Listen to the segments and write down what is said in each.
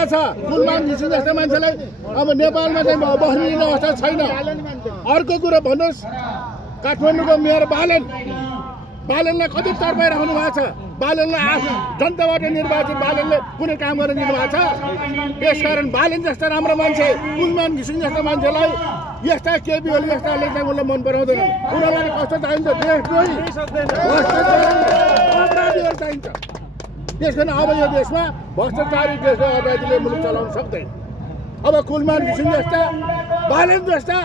कुरा छ कुलमान घिसिङ जस्तो मान्छेलाई अब नेपालमा चाहिँ बस्ने अवस्था छैन। अर्को कुरा भन्नुहोस् काठमाडौँको मेयर बालनलाई कति तर्पाइराख्नु भएको छ। बालनलाई जनताबाट निर्वाचित बालनले कुनै काम गर्न दिनु भएको छ। त्यसकारण बालन जस्ता राम्रो मान्छे कुलमान घिसिङ जस्तो मान्छेलाई यस्ता केपी ओली यस्ता लेख्दालाई मन पराउँदैन। उनीहरूलाई कस्तो चाहिन्छ देशद्रोही अपराधीहरू चाहिन्छ। त्यस कारण अब यो देशमा भ्रष्टाचारी देशको अपराधीले मुलुक चलाउन सक्दैन। अब कुलमान घिसिङ जस्ता बालन जस्ता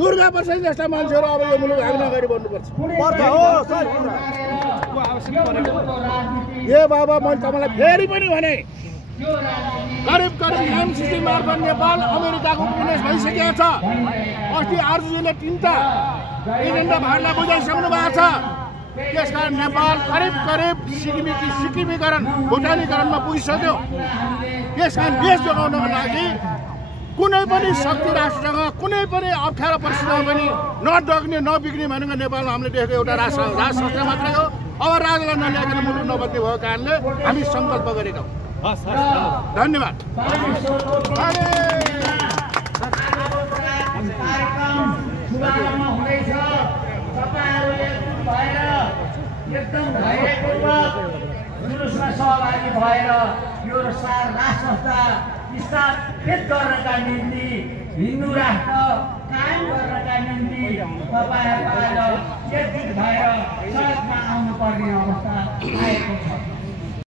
दुर्गा प्रसाद जस्ता मान्छेहरू अब यो मुलुक हाँक्न अगाडि बढ्नुपर्छ। ए बाबा मैले तपाईँलाई फेरि पनि भने करिब एमसिसी मार्फत नेपाल अमेरिकाको विदेश भइसकेको छ। अस्ति आरजुजीले 3टा एजेन्डा भारतलाई बुझाइसक्नु भएको छ। त्यसकारण नेपाल करिब सिक्किमीकरण भुटानीकरणमा पुगिसक्यो। त्यसकारण देश जोगाउनको लागि कुनै पनि शक्ति राष्ट्रसँग कुनै पनि अप्ठ्यारो परिस्थितिमा पनि नडग्ने नबिग्ने भनेको नेपालमा हामीले देखेको एउटा राज संस्था मात्रै हो। अब राजलाई नल्याइकन मुलुक नबद्ने भएको कारणले हामी सङ्कल्प गरेका हौँ। धन्यवाद। एकदम धैर्यपूर्वक जुलुसमा सहभागी भएर यो राज संस्था स्थापित गर्नका निम्ति हिन्दू राष्ट्र कायम गर्नका निम्ति तपाईँहरू आज एकजुट भएर सडकमा आउनुपर्ने अवस्था आएको छ।